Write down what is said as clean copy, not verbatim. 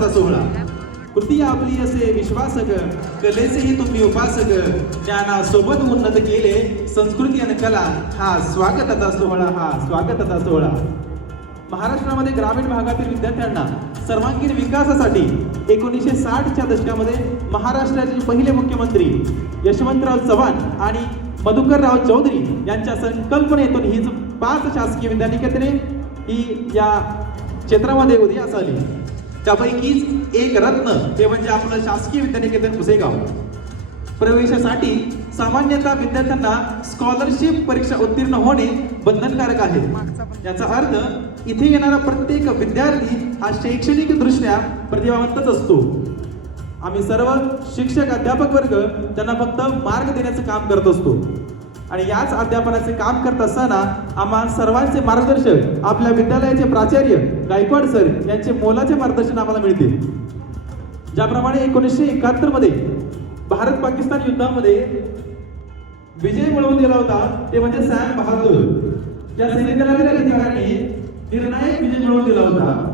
स्वागताचा सोहळा. कृती आपली असे विश्वासक, कलेचेही तुम्ही उपासक, ज्ञानासोबत उन्नत केले संस्कृती आणि कला. हा स्वागताचा सोहळा, हा स्वागताचा सोहळा. महाराष्ट्रामध्ये ग्रामीण भागातील विद्यार्थ्यांना सर्वांगीण विकासासाठी 1960च्या दशकामध्ये महाराष्ट्राचे पहिले मुख्यमंत्री यशवंतराव चव्हाण आणि मधुकरराव चौधरी यांच्या संकल्पनेतून ही 5 शासकीय विद्यानिकेतने ही या क्षेत्रामध्ये उदयास आली. त्यापैकीच एक रत्न ते म्हणजे आपलं शासकीय विद्यानिकेतन पुसेगाव. प्रवेशासाठी सामान्यतः विद्यार्थ्यांना स्कॉलरशिप परीक्षा उत्तीर्ण होणे बंधनकारक आहे. याचा अर्थ इथे येणारा प्रत्येक विद्यार्थी हा शैक्षणिक दृष्ट्या प्रतिभावंतच असतो. आम्ही सर्व शिक्षक अध्यापक वर्ग त्यांना फक्त मार्ग देण्याचं काम करत असतो आणि याच अध्यापनाचे काम करत असताना आम्हा सर्वांचे मार्गदर्शक आपल्या विद्यालयाचे प्राचार्य गायकवाड सर यांचे मोलाचे मार्गदर्शन आम्हाला मिळते. ज्याप्रमाणे 1971 मध्ये भारत पाकिस्तान युद्धामध्ये विजय मिळवून दिला होता ते म्हणजे सॅम बहादूर या सैनिकांनी निर्णायक विजय मिळवून दिला होता.